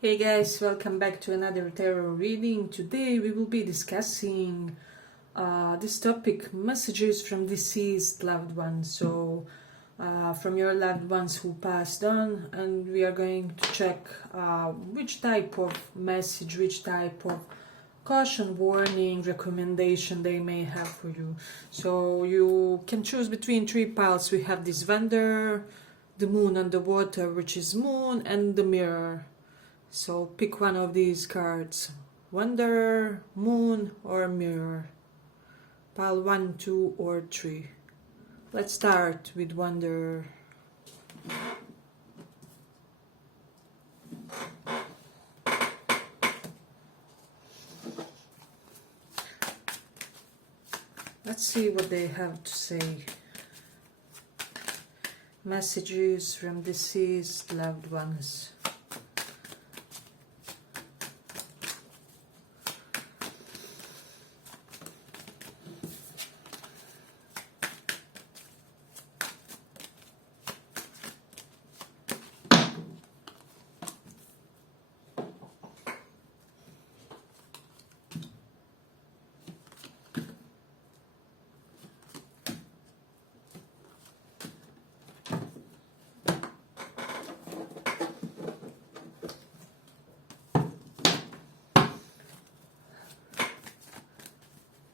Hey guys, welcome back to another tarot reading. Today we will be discussing this topic, messages from deceased loved ones. So from your loved ones who passed on, and we are going to check which type of message, which type of caution, warning, recommendation they may have for you. So you can choose between three piles. We have this vendor, the moon and the water, which is moon, and the mirror. So pick one of these cards, Wonder, Moon or Mirror. Pile 1, 2 or 3. Let's start with Wonder. Let's see what they have to say. Messages from deceased loved ones.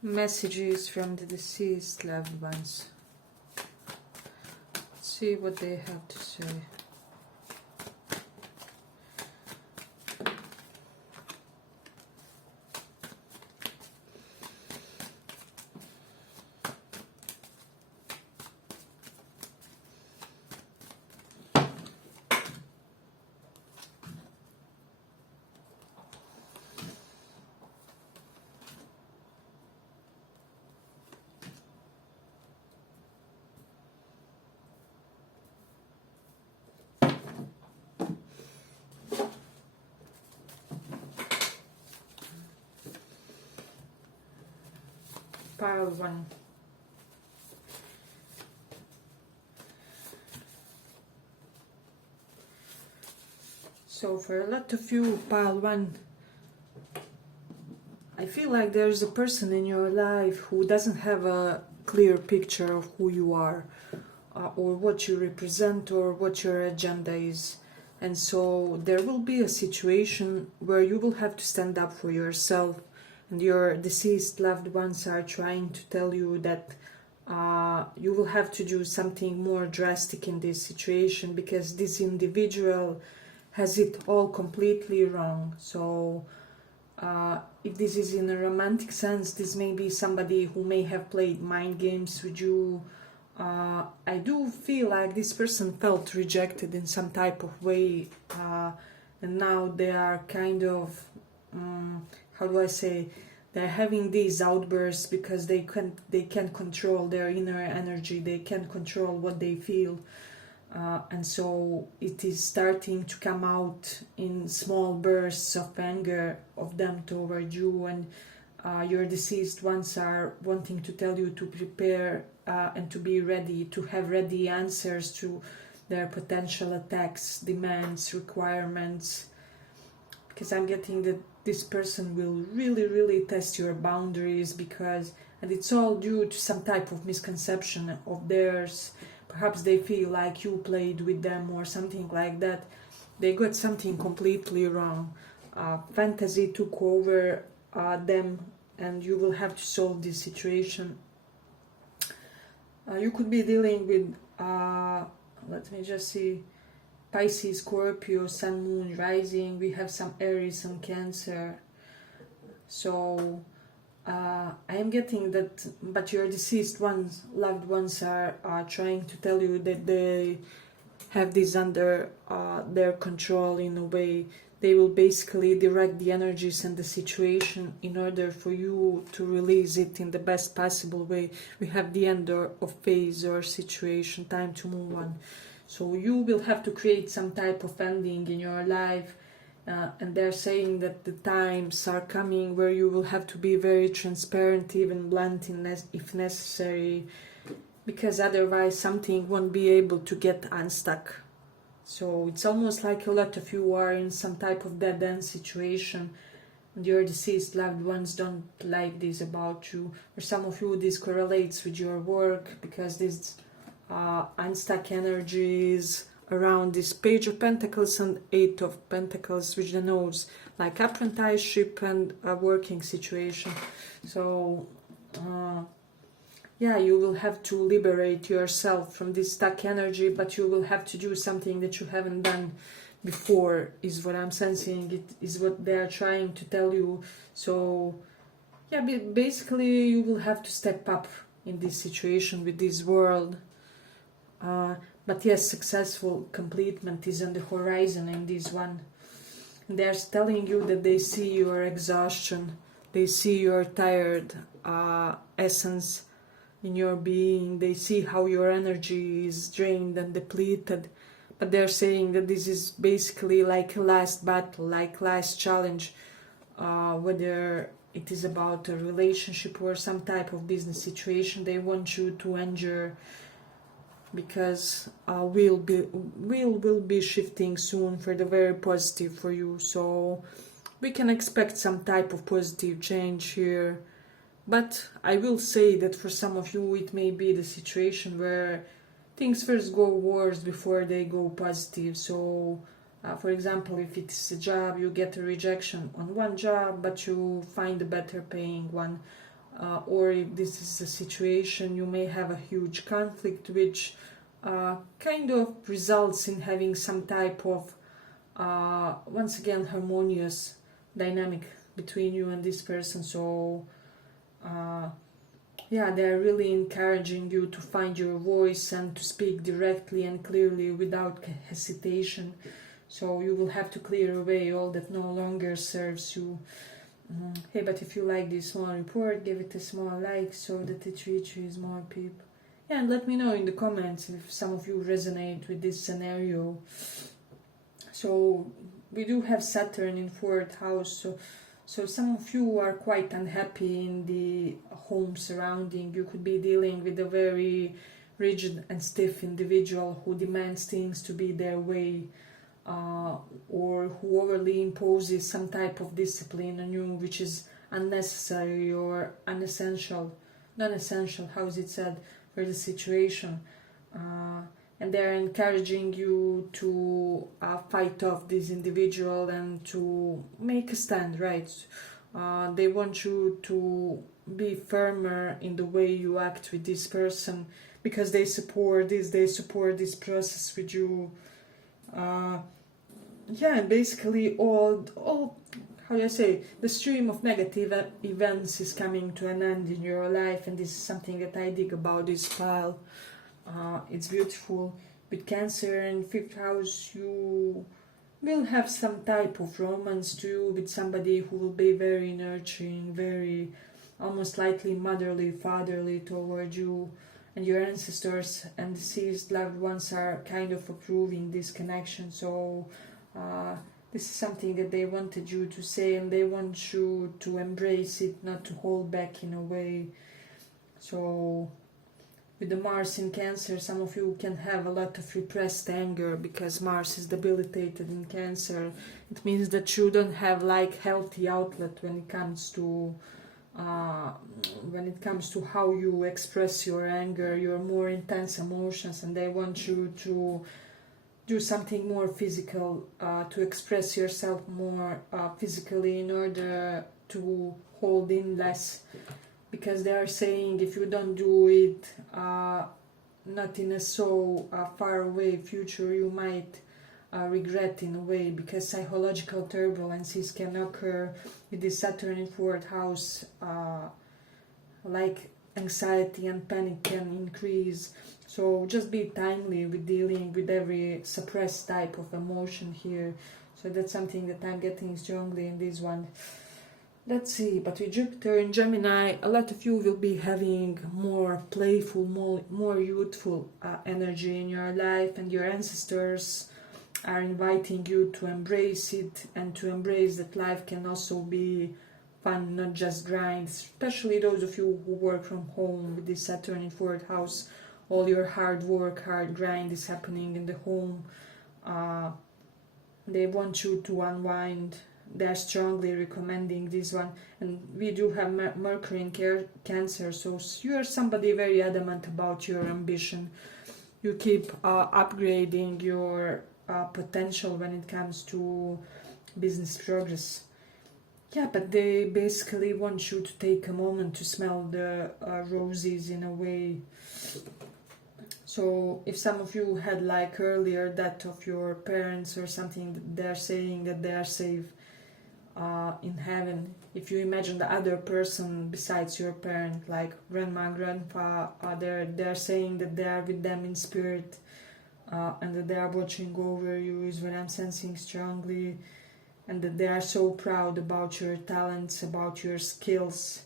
Messages from the deceased loved ones. Let's see what they have to say. Pile 1. So for a lot of you, pile 1, I feel like there's a person in your life who doesn't have a clear picture of who you are, or what you represent, or what your agenda is. And so there will be a situation where you will have to stand up for yourself, and your deceased loved ones are trying to tell you that you will have to do something more drastic in this situation, because this individual has it all completely wrong. So if this is in a romantic sense, this may be somebody who may have played mind games with you. I do feel like this person felt rejected in some type of way, and now they are kind of, how do I say, they're having these outbursts because they can't control their inner energy, they can't control what they feel, and so it is starting to come out in small bursts of anger of them toward you, and your deceased ones are wanting to tell you to prepare and to be ready, to have ready answers to their potential attacks, demands, requirements, because I'm getting that this person will really test your boundaries, and it's all due to some type of misconception of theirs. Perhaps they feel like you played with them or something like that. They got something completely wrong. Fantasy took over them, and you will have to solve this situation. You could be dealing with, let me just see, Pisces, Scorpio, Sun, Moon, Rising. We have some Aries and Cancer. So I am getting that, but your deceased ones, loved ones, are trying to tell you that they have this under their control in a way. They will basically direct the energies and the situation in order for you to release it in the best possible way. We have the end of phase or situation, time to move on. So you will have to create some type of ending in your life, and they're saying that the times are coming where you will have to be very transparent, even blunt if necessary, because otherwise something won't be able to get unstuck. So it's almost like a lot of you are in some type of dead-end situation, and your deceased loved ones don't like this about you. For some of you, this correlates with your work, because this unstuck energies around this Page of Pentacles and Eight of Pentacles, which denotes like apprenticeship and a working situation. So yeah, you will have to liberate yourself from this stuck energy, but you will have to do something that you haven't done before, is what I'm sensing. It is what they are trying to tell you. So yeah, basically you will have to step up in this situation with this world. But yes, successful completement is on the horizon in this one. And they're telling you that they see your exhaustion, they see your tired essence in your being, they see how your energy is drained and depleted. But they're saying that this is basically like a last battle, like last challenge, whether it is about a relationship or some type of business situation. They want you to endure, because will will be shifting soon for the very positive for you. So we can expect some type of positive change here. But I will say that for some of you it may be the situation where things first go worse before they go positive. So for example, if it's a job, you get a rejection on one job, but you find a better paying one. Or if this is a situation, you may have a huge conflict, which kind of results in having some type of, once again, harmonious dynamic between you and this person. So yeah, they're really encouraging you to find your voice and to speak directly and clearly without hesitation. So you will have to clear away all that no longer serves you. Hey, but if you like this small report, give it a small like so that it reaches more people. Yeah, and let me know in the comments if some of you resonate with this scenario. So we do have Saturn in 4th house, so some of you are quite unhappy in the home surrounding. You could be dealing with a very rigid and stiff individual who demands things to be their way, or who overly imposes some type of discipline on you, which is unnecessary or unessential, non-essential, how is it said, for the situation. And they're encouraging you to fight off this individual and to make a stand, right? They want you to be firmer in the way you act with this person, because they support this process with you. Yeah, and basically all how do I say, the stream of negative events is coming to an end in your life, and this is something that I dig about this file. It's beautiful. With Cancer in 5th house, you will have some type of romance too, with somebody who will be very nurturing, very almost likely motherly, fatherly toward you, and your ancestors and deceased loved ones are kind of approving this connection. So this is something that they wanted you to say, and they want you to embrace it, not to hold back in a way. So with the Mars in Cancer, some of you can have a lot of repressed anger, because Mars is debilitated in Cancer. It means that you don't have like healthy outlet when it comes to how you express your anger, your more intense emotions, and they want you to do something more physical, to express yourself more physically in order to hold in less. Because they are saying if you don't do it, not in a so far away future, you might regret in a way, because psychological turbulences can occur with this Saturn in 4th house, like anxiety and panic can increase. So just be timely with dealing with every suppressed type of emotion here. So that's something that I'm getting strongly in this one. Let's see, but with Jupiter in Gemini, a lot of you will be having more playful, more youthful energy in your life, and your ancestors are inviting you to embrace it, and to embrace that life can also be fun, not just grind, especially those of you who work from home with this Saturn in 4th house. All your hard work, hard grind is happening in the home. They want you to unwind. They are strongly recommending this one. And we do have Mercury in Cancer, so you are somebody very adamant about your ambition. You keep upgrading your potential when it comes to business progress. Yeah, but they basically want you to take a moment to smell the roses in a way. So if some of you had like earlier death of your parents or something, they're saying that they are safe in heaven. If you imagine the other person besides your parent, like grandma, grandpa, they're saying that they are with them in spirit, and that they are watching over you, is what I'm sensing strongly, and that they are so proud about your talents, about your skills,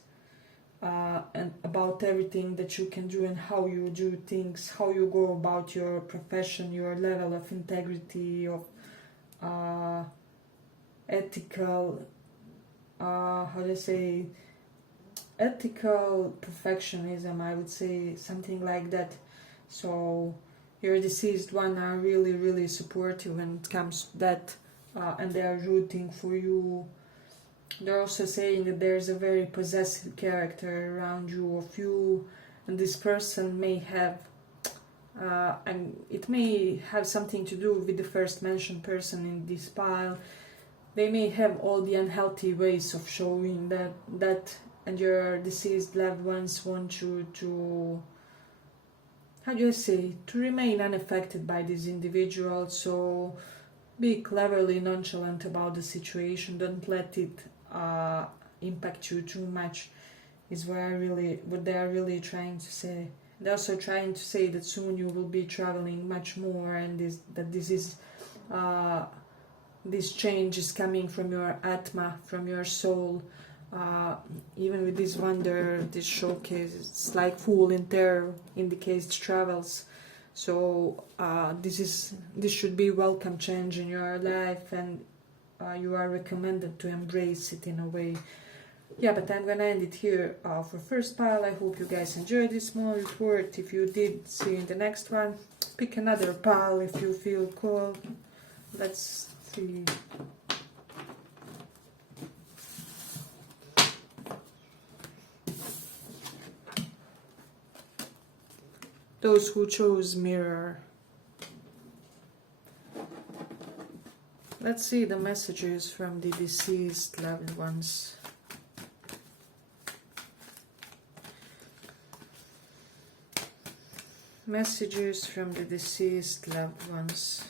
and about everything that you can do and how you do things, how you go about your profession, your level of integrity, of ethical, how do I say, ethical perfectionism, I would say, something like that. So your deceased one are really, really supportive when it comes to that, and they are rooting for you. They're also saying that there's a very possessive character around you, of you, and this person may have, and it may have something to do with the first mentioned person in this pile. They may have all the unhealthy ways of showing that, and your deceased loved ones want you to, how do you say, to remain unaffected by this individual. So be cleverly nonchalant about the situation. Don't let it impact you too much, is what they are really trying to say. They're also trying to say that soon you will be traveling much more, and this change is coming from your atma, from your soul. Even with this wonder, this showcase, it's like Fool in Terror indicates travels. So this should be welcome change in your life, and you are recommended to embrace it in a way. Yeah, but I'm gonna end it here for first pile. I hope you guys enjoyed this small report. If you did, see you in the next one. Pick another pile if you feel called. Let's see. Those who chose mirror. Let's see the messages from the deceased loved ones. Messages from the deceased loved ones.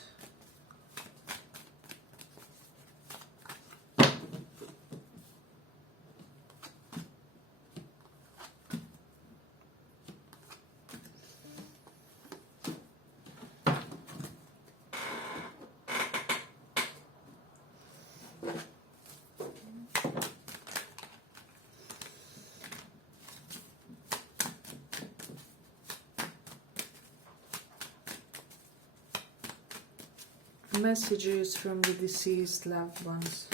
Messages from the deceased loved ones.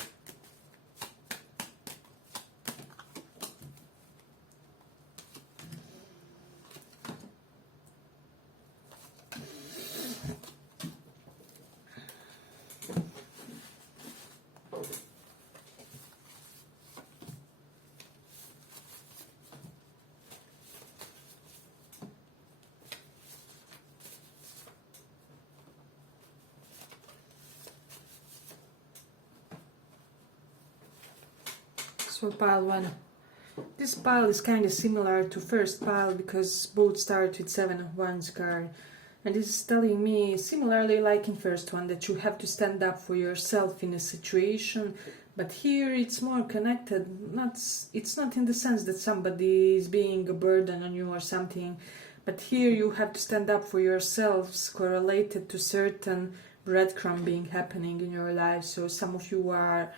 So pile 1. This pile is kind of similar to first pile because both start with 7 of Wands card. And this is telling me, similarly like in first one, that you have to stand up for yourself in a situation. But here it's more connected. It's not in the sense that somebody is being a burden on you or something. But here you have to stand up for yourselves, correlated to certain breadcrumbing happening in your life. So some of you are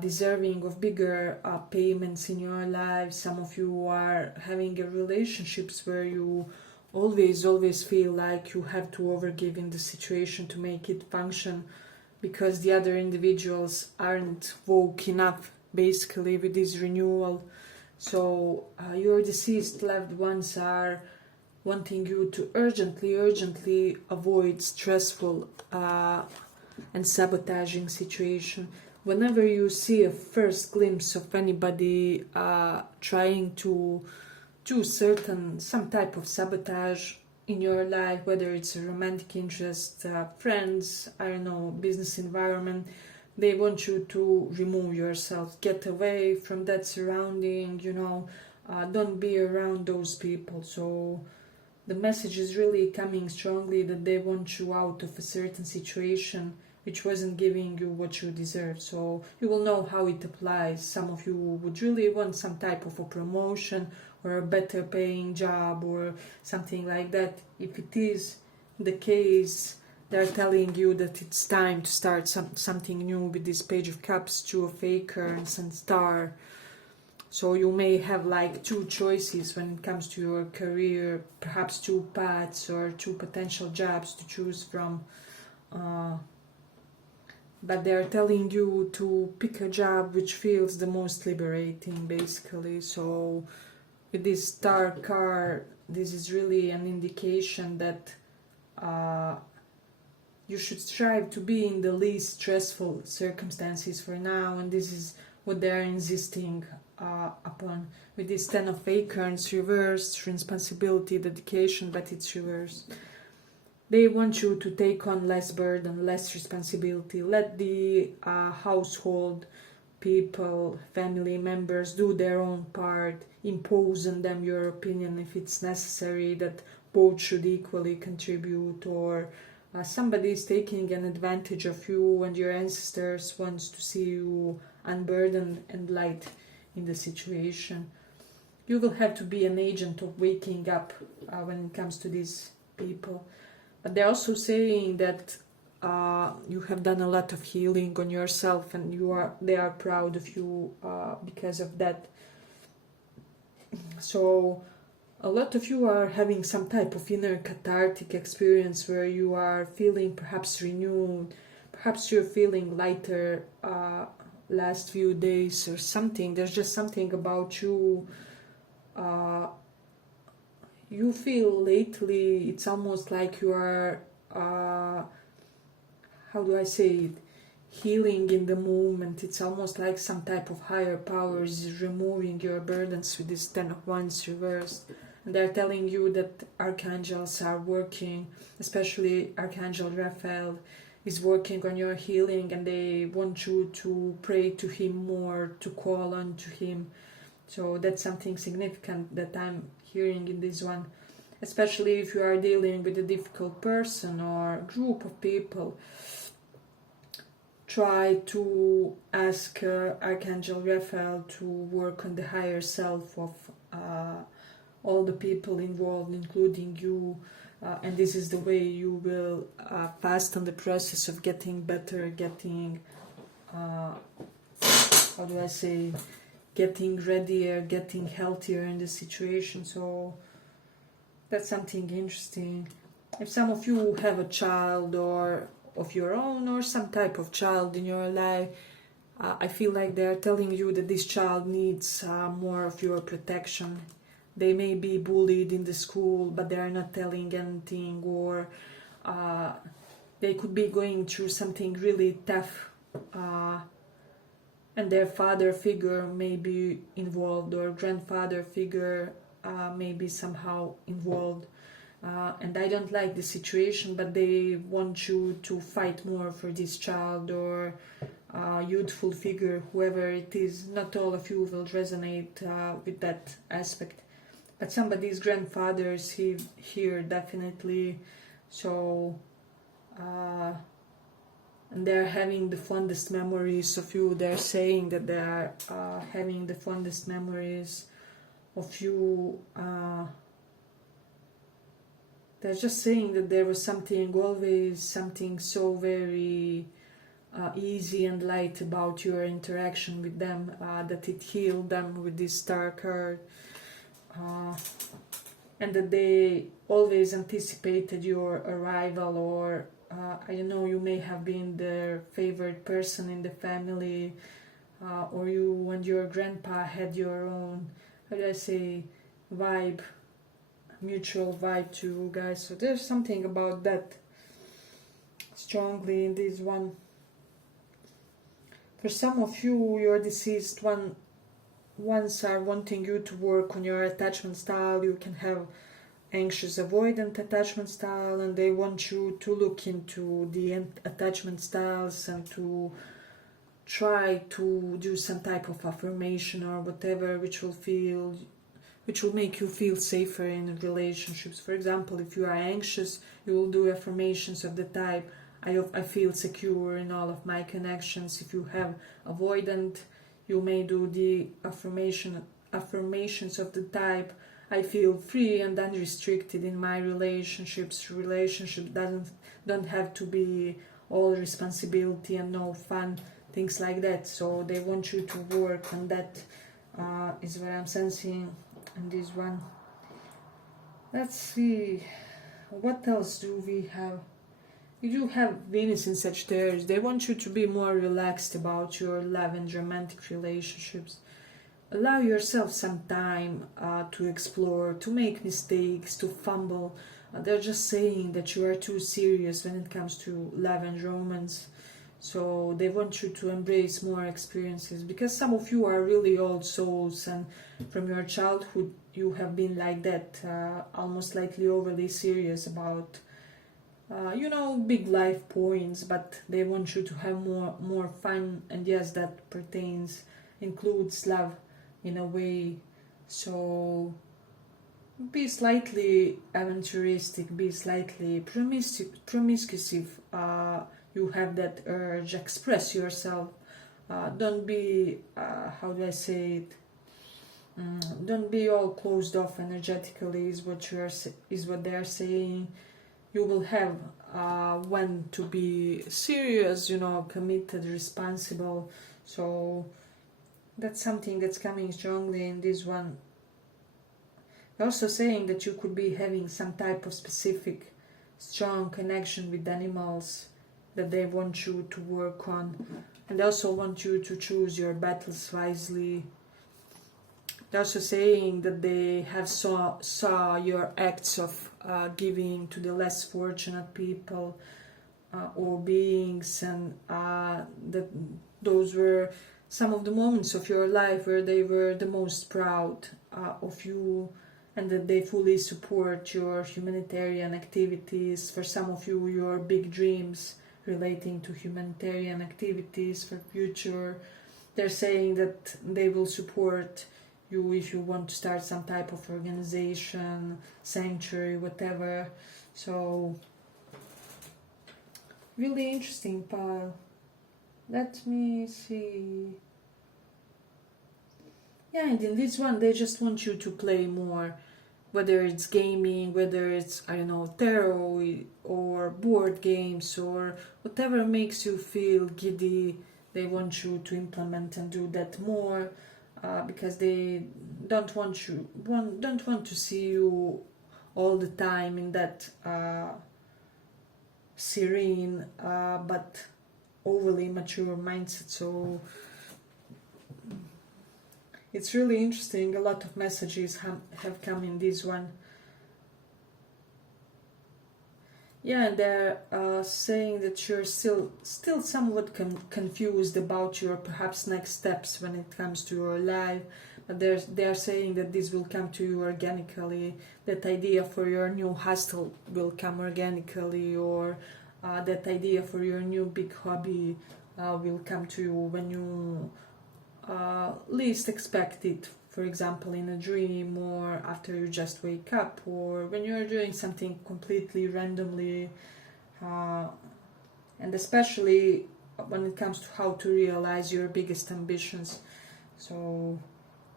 deserving of bigger payments in your life. Some of you are having relationships where you always feel like you have to overgive in the situation to make it function, because the other individuals aren't woke enough, basically, with this renewal. So your deceased loved ones are wanting you to urgently avoid stressful and sabotaging situation. Whenever you see a first glimpse of anybody trying to do some type of sabotage in your life, whether it's a romantic interest, friends, I don't know, business environment, they want you to remove yourself, get away from that surrounding, don't be around those people. So the message is really coming strongly that they want you out of a certain situation which wasn't giving you what you deserve. So you will know how it applies. Some of you would really want some type of a promotion or a better paying job or something like that. If it is the case, they're telling you that it's time to start something new with this Page of Cups, Two of Acorns and Star. So you may have like two choices when it comes to your career, perhaps two paths or two potential jobs to choose from. But they're telling you to pick a job which feels the most liberating, basically. So with this Star card, this is really an indication that you should strive to be in the least stressful circumstances for now, and this is what they're insisting upon. With this Ten of Acorns reversed, responsibility, dedication, but it's reversed. They want you to take on less burden, less responsibility. Let the household people, family members do their own part. Impose on them your opinion if it's necessary, that both should equally contribute, or somebody is taking an advantage of you and your ancestors wants to see you unburdened and light in the situation. You will have to be an agent of waking up when it comes to these people. But they're also saying that you have done a lot of healing on yourself, and they are proud of you because of that. So a lot of you are having some type of inner cathartic experience where you are feeling perhaps renewed, perhaps you're feeling lighter last few days or something. There's just something about you. You feel lately, it's almost like you are, how do I say it, healing in the moment. It's almost like some type of higher power is removing your burdens with this Ten of Wands reversed. And they're telling you that archangels are working, especially Archangel Raphael is working on your healing, and they want you to pray to him more, to call on to him. So that's something significant that I'm hearing in this one, especially if you are dealing with a difficult person or group of people. Try to ask Archangel Raphael to work on the higher self of all the people involved, including you, and this is the way you will fasten the process of getting better, getting, how do I say, getting readier, getting healthier in the situation. So that's something interesting. If some of you have a child or of your own or some type of child in your life, I feel like they're telling you that this child needs more of your protection. They may be bullied in the school, but they are not telling anything, or they could be going through something really tough, and their father figure may be involved, or grandfather figure may be somehow involved. And I don't like the situation, but they want you to fight more for this child or youthful figure, whoever it is. Not all of you will resonate with that aspect, but somebody's grandfather is here definitely. So and they're having the fondest memories of you. They're saying that they are having the fondest memories of you. They're just saying that there was something, always something so very easy and light about your interaction with them, that it healed them with this Star card, and that they always anticipated your arrival, or I don't know, you may have been their favorite person in the family, or you and your grandpa had your own, how do I say, vibe. mutual vibe to you guys. So there's something about that strongly in this one. For some of you, your deceased ones are wanting you to work on your attachment style. You can have anxious avoidant attachment style, and they want you to look into the attachment styles and to try to do some type of affirmation or whatever which will make you feel safer in relationships. For example, if you are anxious, you will do affirmations of the type, I feel secure in all of my connections. If you have avoidant, you may do the affirmations of the type, I feel free and unrestricted in my relationships. Relationship don't have to be all responsibility and no fun, things like that. So they want you to work on that, is what I'm sensing in this one. Let's see, what else do we have? You do have Venus in Sagittarius. They want you to be more relaxed about your love and romantic relationships. Allow yourself some time to explore, to make mistakes, to fumble. They're just saying that you are too serious when it comes to love and romance. So they want you to embrace more experiences, because some of you are really old souls, and from your childhood you have been like that, almost slightly overly serious about big life points, but they want you to have more fun. And yes, that includes love in a way. So be slightly aventuristic, be slightly promiscuous. You have that urge, express yourself. Don't be, how do I say it? Don't be all closed off energetically, is what they are saying. You will have when to be serious, committed, responsible. So that's something that's coming strongly in this one. They're also saying that you could be having some type of specific strong connection with animals that they want you to work on. And they also want you to choose your battles wisely. They're also saying that they have saw your acts of giving to the less fortunate people or beings, and that those were some of the moments of your life where they were the most proud of you, and that they fully support your humanitarian activities. For some of you, your big dreams relating to humanitarian activities for future. They're saying that they will support you if you want to start some type of organization, sanctuary, whatever. So really interesting pile. Let me see. Yeah, and in this one they just want you to play more, whether it's gaming, whether it's, I don't know, tarot or board games or whatever makes you feel giddy. They want you to implement and do that more, because they don't want to see you all the time in that serene but overly mature mindset. So it's really interesting. A lot of messages have come in this one. Yeah, and they're saying that you're still somewhat confused about your perhaps next steps when it comes to your life. But they're saying that this will come to you organically. That idea for your new hostel will come organically, or that idea for your new big hobby will come to you when you least expect it. For example, in a dream, or after you just wake up, or when you're doing something completely randomly, and especially when it comes to how to realize your biggest ambitions. So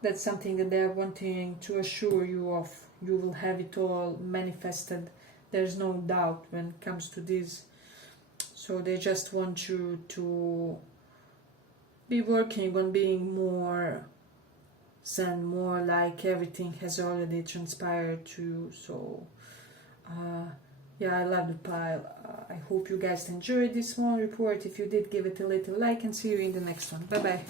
that's something that they're wanting to assure you of. You will have it all manifested. There's no doubt when it comes to this. So they just want you to be working on being more zen, more like everything has already transpired to you. So yeah, I love the pile. I hope you guys enjoyed this small report. If you did, give it a little like, and see you in the next one. Bye bye.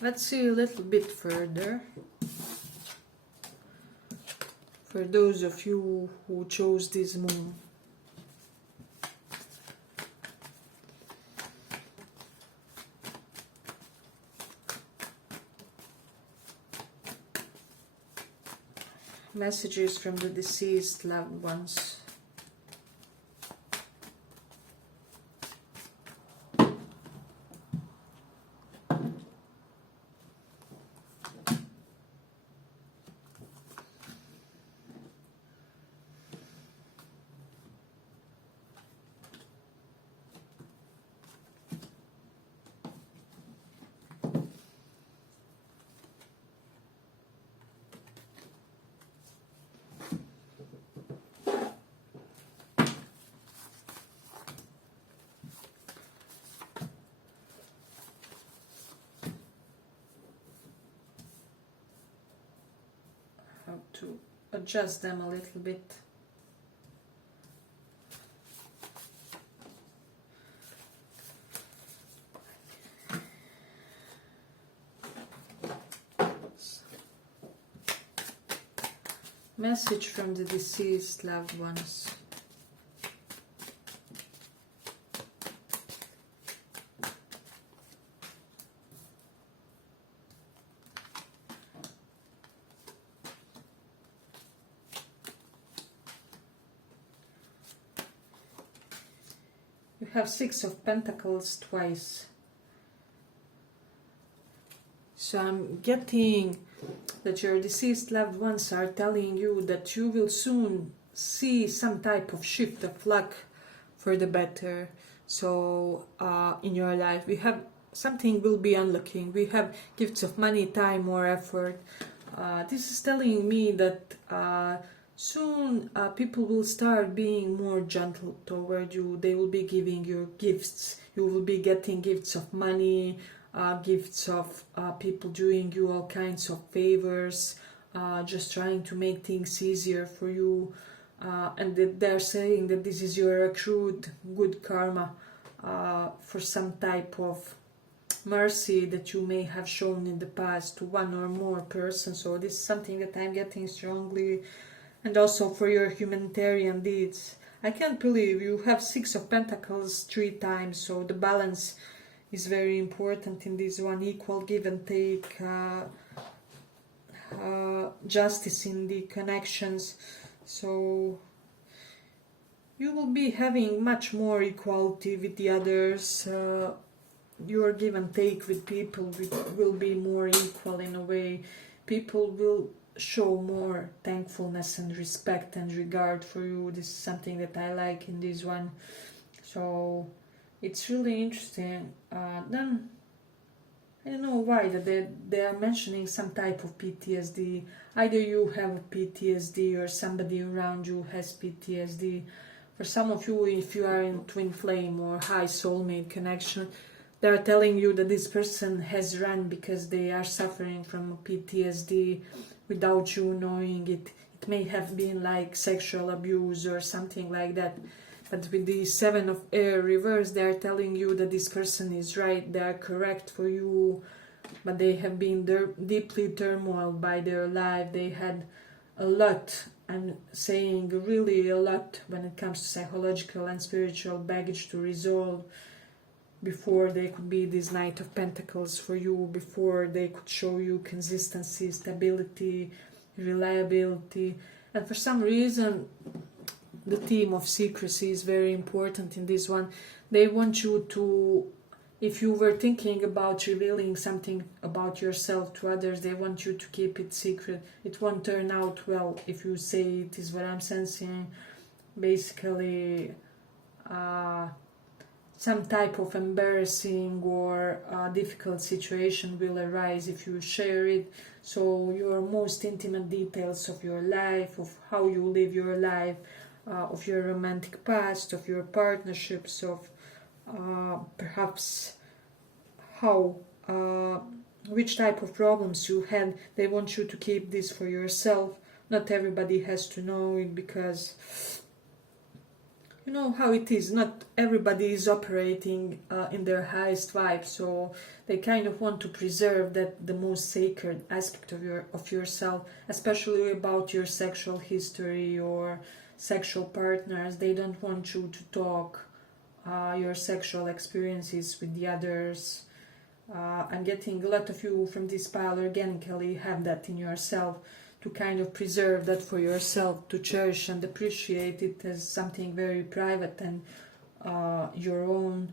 Let's see a little bit further. For those of you who chose this moon. Messages from the deceased loved ones. How to adjust them a little bit. Message from the deceased loved ones. You have Six of Pentacles twice. So I'm getting that your deceased loved ones are telling you that you will soon see some type of shift of luck for the better. So in your life we have something will be unlocking. We have gifts of money, time or effort. This is telling me that soon people will start being more gentle toward you. They will be giving you gifts. You will be getting gifts of money, gifts of people doing you all kinds of favors, just trying to make things easier for you. And they're saying that this is your accrued good karma for some type of mercy that you may have shown in the past to one or more persons. So this is something that I'm getting strongly. And also for your humanitarian deeds. I can't believe you have Six of Pentacles 3 times, so the balance is very important in this one. Equal give and take, justice in the connections. So you will be having much more equality with the others. Your give and take with people will be more equal in a way. People will show more thankfulness and respect and regard for you. This is something that I like in this one. So it's really interesting. Then I don't know why that they are mentioning some type of PTSD. Either you have PTSD or somebody around you has PTSD. For some of you, if you are in twin flame or high soulmate connection, they are telling you that this person has run because they are suffering from PTSD without you knowing it. It may have been like sexual abuse or something like that. But with the Seven of Air reverse, they are telling you that this person is right, they are correct for you, but they have been deeply turmoiled by their life. They had a lot, I'm saying really a lot, when it comes to psychological and spiritual baggage to resolve before they could be this Knight of Pentacles for you, before they could show you consistency, stability, reliability. And for some reason, the theme of secrecy is very important in this one. They want you to, if you were thinking about revealing something about yourself to others, they want you to keep it secret. It won't turn out well if you say it, is what I'm sensing. Basically, some type of embarrassing or difficult situation will arise if you share it. So your most intimate details of your life, of how you live your life, of your romantic past, of your partnerships, of perhaps how, which type of problems you had, they want you to keep this for yourself. Not everybody has to know it, because you know how it is, not everybody is operating in their highest vibe, so they kind of want to preserve that the most sacred aspect of yourself, especially about your sexual history or sexual partners. They don't want you to talk your sexual experiences with the others. I'm getting a lot of you from this pile organically have that in yourself, to kind of preserve that for yourself, to cherish and appreciate it as something very private and your own.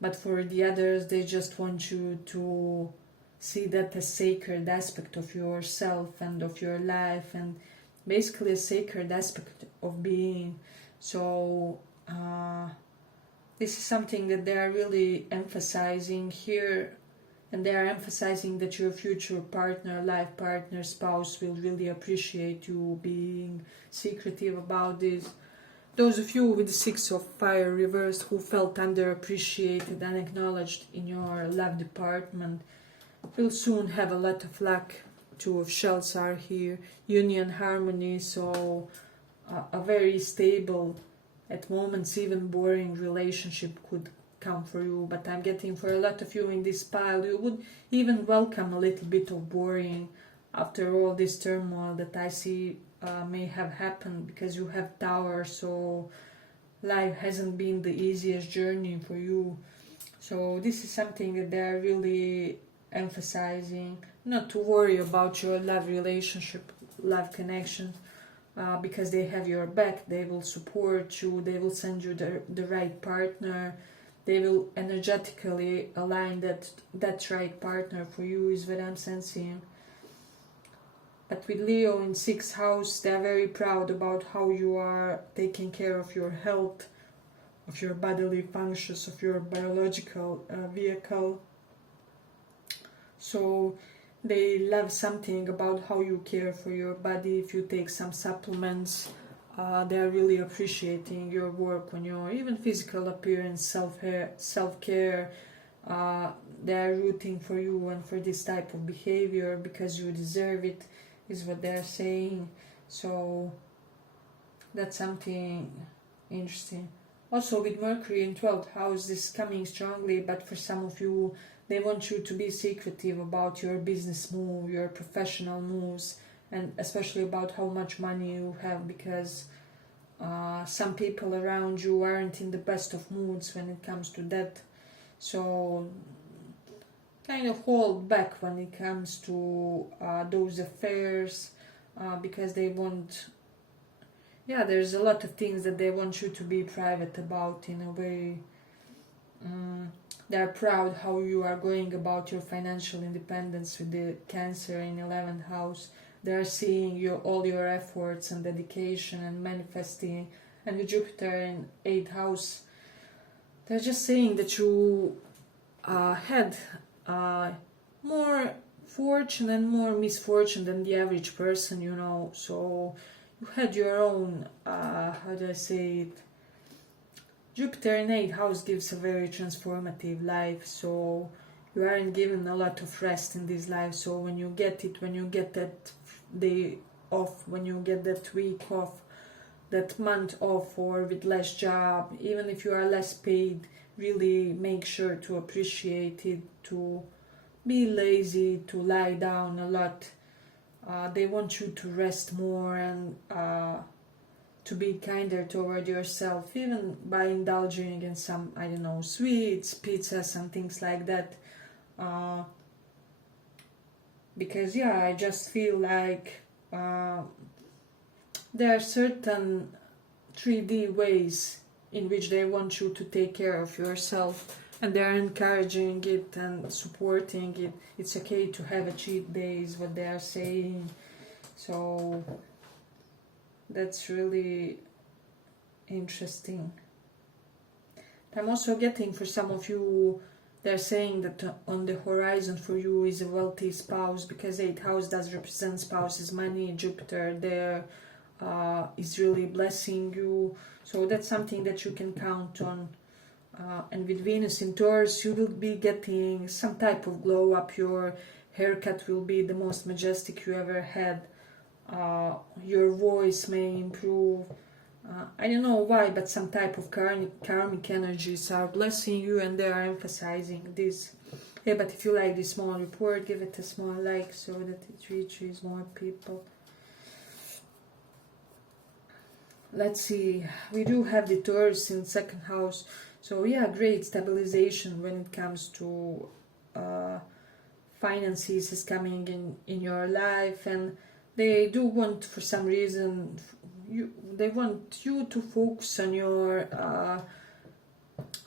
But for the others, they just want you to see that as sacred aspect of yourself and of your life, and basically a sacred aspect of being. So this is something that they are really emphasizing here. And they are emphasizing that your future partner, life partner, spouse will really appreciate you being secretive about this. Those of you with the Six of Fire reversed who felt underappreciated and acknowledged in your love department will soon have a lot of luck. Two of Shells are here. Union, harmony, so a very stable, at moments even boring relationship could come for you. But I'm getting for a lot of you in this pile, you would even welcome a little bit of boring after all this turmoil that I see may have happened, because you have Tower, so life hasn't been the easiest journey for you. So this is something that they're really emphasizing, not to worry about your love relationship, love connection, because they have your back, they will support you, they will send you the right partner. They will energetically align that right partner for you, is what I'm sensing. But with Leo in 6th house, they're very proud about how you are taking care of your health, of your bodily functions, of your biological vehicle. So they love something about how you care for your body. If you take some supplements, they're really appreciating your work on your even physical appearance, self-care. They're rooting for you and for this type of behavior because you deserve it, is what they're saying. So that's something interesting. Also with Mercury in 12th house, this is coming strongly, but for some of you, they want you to be secretive about your business move, your professional moves, and especially about how much money you have, because some people around you aren't in the best of moods when it comes to that. So kind of hold back when it comes to those affairs, because they want, there's a lot of things that they want you to be private about in a way. They're proud how you are going about your financial independence with the Cancer in 11th house. They're seeing all your efforts and dedication and manifesting. And with Jupiter in 8th house, they're just saying that you had more fortune and more misfortune than the average person, you know. So you had your own, how do I say it? Jupiter in 8th house gives a very transformative life, so you aren't given a lot of rest in this life. So when you get it, when you get that day off, when you get that week off, that month off, or with less job, even if you are less paid, really make sure to appreciate it, to be lazy, to lie down a lot. They want you to rest more and to be kinder toward yourself, even by indulging in some, I don't know, sweets, pizzas and things like that. Because I just feel like there are certain 3D ways in which they want you to take care of yourself, and they're encouraging it and supporting it. It's okay to have a cheat day, is what they are saying. So that's really interesting. I'm also getting for some of you, they're saying that on the horizon for you is a wealthy spouse, because 8th house does represent spouse's money. Jupiter there is really blessing you. So that's something that you can count on. And with Venus in Taurus, you will be getting some type of glow up. Your haircut will be the most majestic you ever had. Your voice may improve. I don't know why, but some type of karmic energies are blessing you and they are emphasizing this. Yeah, but if you like this small report, give it a small like so that it reaches more people. Let's see, we do have the Taurus in second house. So yeah, great stabilization when it comes to finances is coming in your life, and they do want, for some reason, they want you to focus on your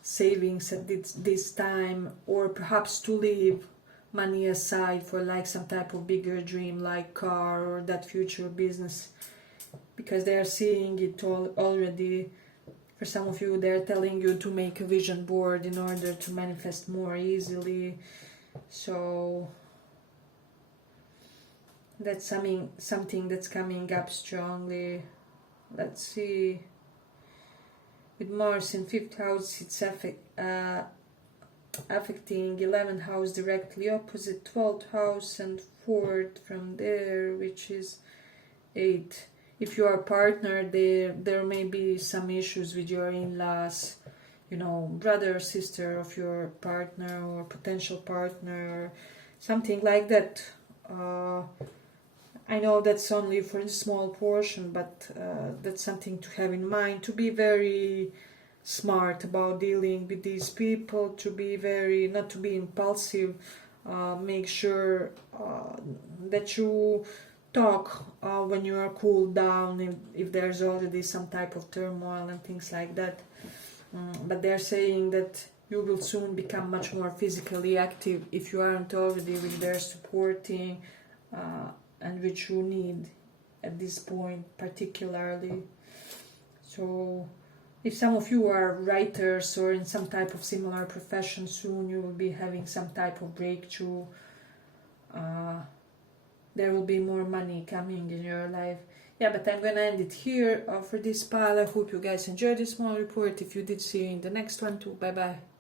savings at this time, or perhaps to leave money aside for like some type of bigger dream like car or that future business, because they are seeing it already. For some of you, they're telling you to make a vision board in order to manifest more easily. So that's something that's coming up strongly. Let's see. With Mars in 5th house, it's affecting 11th house directly opposite 12th house and 4th from there, which is 8. If you are a partner, there may be some issues with your in-laws, you know, brother or sister of your partner or potential partner, something like that. I know that's only for a small portion, but that's something to have in mind, to be very smart about dealing with these people, to be not to be impulsive, make sure that you talk when you are cooled down, if there's already some type of turmoil and things like that. But they're saying that you will soon become much more physically active if you aren't already with their supporting and which you need at this point particularly. So if some of you are writers or in some type of similar profession, soon you will be having some type of breakthrough. There will be more money coming in your life. Yeah, but I'm gonna end it here for this pile. I hope you guys enjoyed this small report. If you did, see you in the next one too. Bye bye.